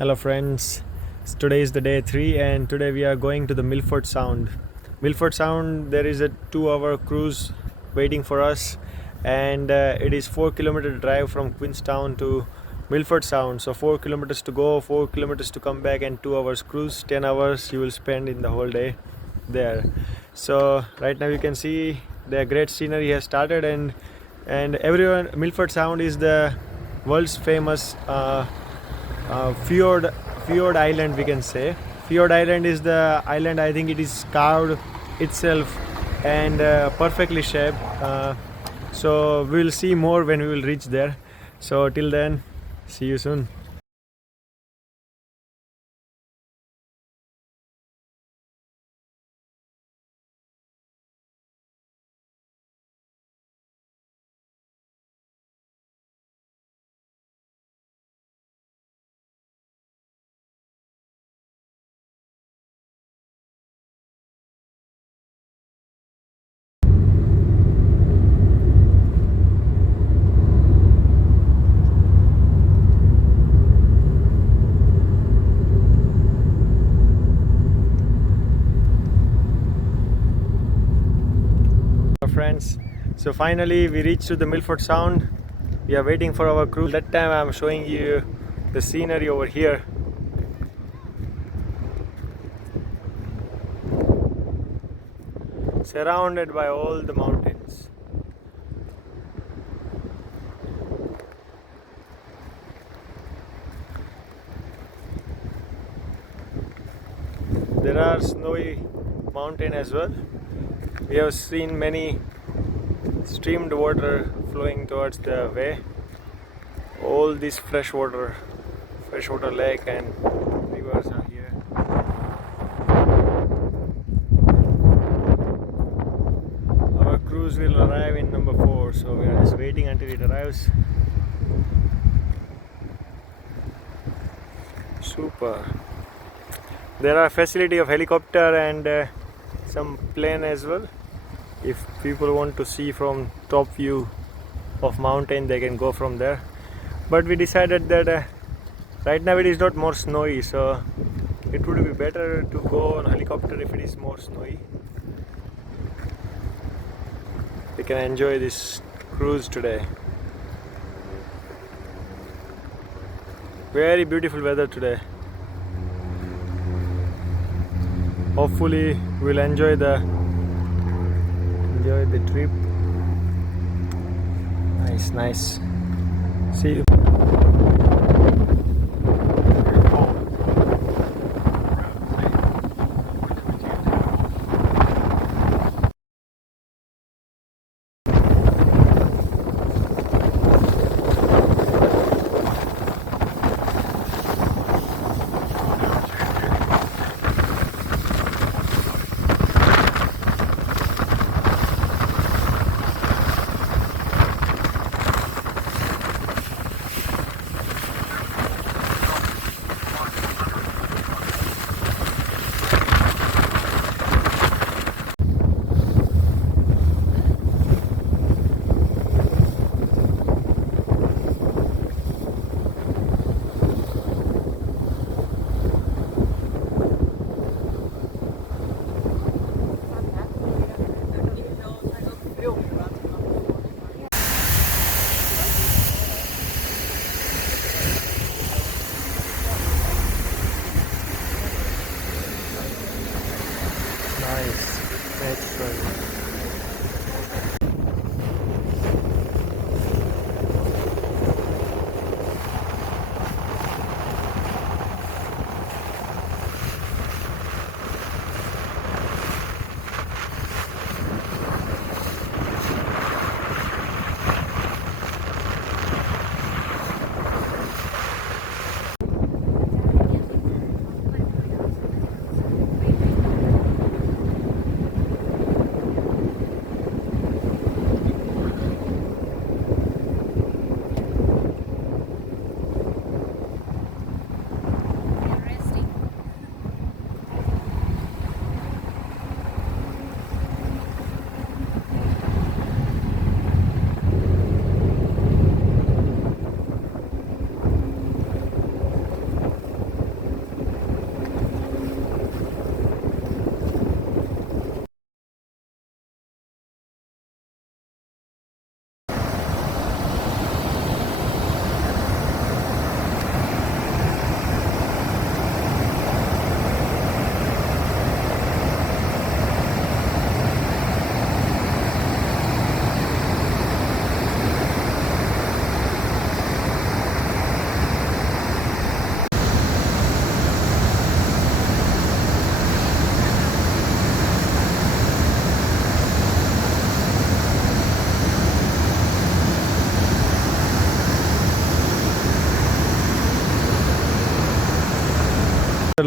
Hello friends, today is the day 3 and today we are going to the Milford Sound. Milford Sound, there is a 2-hour cruise waiting for us, and it is 4 kilometer drive from Queenstown to Milford Sound. So 4 kilometers to go, 4 kilometers to come back, and 2 hours cruise. 10 hours you will spend in the whole day there. So right now you can see the great scenery has started, and everyone, Milford Sound is the world's famous fjord island, we can say. Fjord island is the island, I think it is carved itself and perfectly shaped. So we'll see more when we will reach there. So till then, see you soon. Friends, so finally we reached to the Milford Sound. We are waiting for our cruise. That time I'm showing you the scenery over here. Surrounded by all the mountains. There are snowy mountain as well. We have seen many streamed water flowing towards the way. All this freshwater lake and rivers are here. Our cruise will arrive in number 4, so we are just waiting until it arrives. Super. There are facility of helicopter and some plane as well. If people want to see from top view of mountain, they can go from there. But we decided that right now it is not more snowy, so it would be better to go on helicopter if it is more snowy. We can enjoy this cruise today. Very beautiful weather today. Hopefully we'll enjoy the trip. Nice. See you.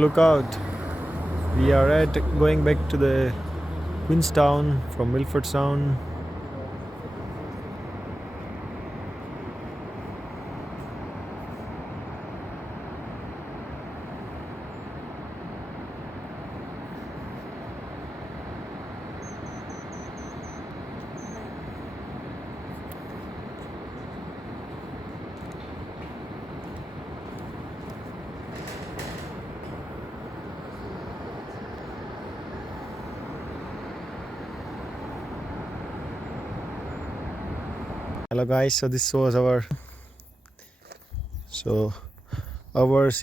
look out. We are going back to the Queenstown from Milford Sound. Hello guys, so this was ours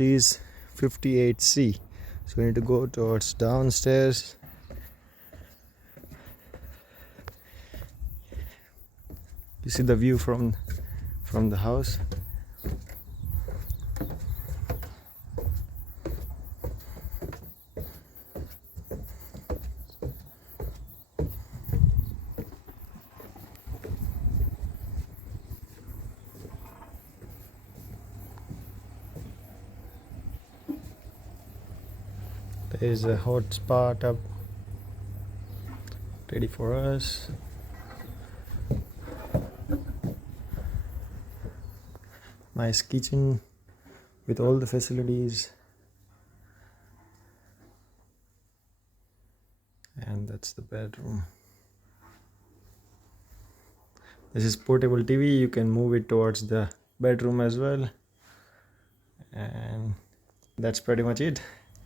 is 58C, so we need to go towards downstairs. You see the view from the house. There is a hot spot up ready for us. Nice kitchen with all the facilities, and that's the bedroom. This is portable TV, you can move it towards the bedroom as well, and that's pretty much it.